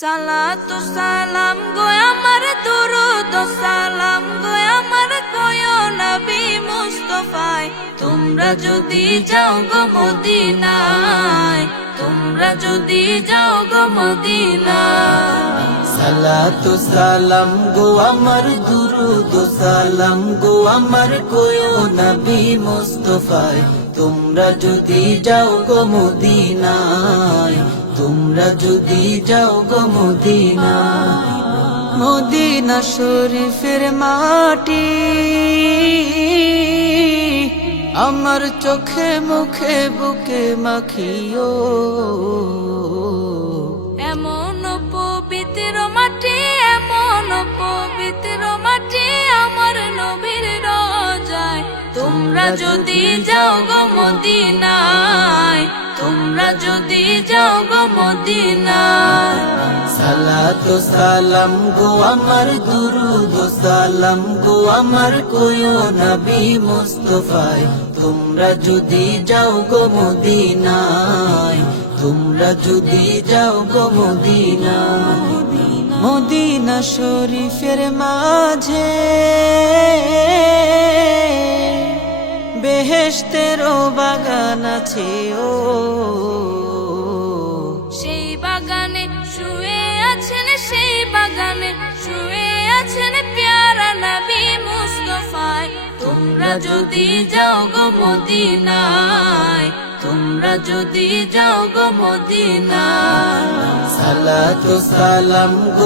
সালাতু সালাম গো আমার দুরুদ সালাম গো আমার কয়ো নবী মুস্তাফায়। তোমরা যদি যাও গো মদিনায়, তোমরা যদি যাও গো মদিনায়। সালাতু সালাম গো আমার দুরুদ সালাম গো আমার কয়ো নবী মুস্তাফায়। তোমরা যদি যাও গো মদিনায়, তোমরা যদি যাও গো মদিনায়। মদিনা শরীফের মাটি আমার চোখে মুখে বুকে মাখিও। এমন পবিত্র মাটি, এমন পবিত্র মাটি আমার নবীর রোজায়। তোমরা যদি যাও গো মদিনায়, তোমরা যদি যাও গো মদিনায়। সালাতু সালাম গো আমার দুরুদ সালাম গো আমার কয়ো নবী মুস্তাফায়। তোমরা যদি যাও গো মদিনায়, তোমরা যদি যাও গো মদিনায়। মদিনা শরীফের মাঝে বেহেশতেরও বাগান আছে ও। সেই বাগানে শুয়ে আছেন, সেই বাগানে শুয়ে আছেন প্যারা নবী মুস্তাফায়। তোমরা যদি যাও গো মদিনায়, তোমরা যদি যাও গো মদিনায়। সালাতু সালাম গো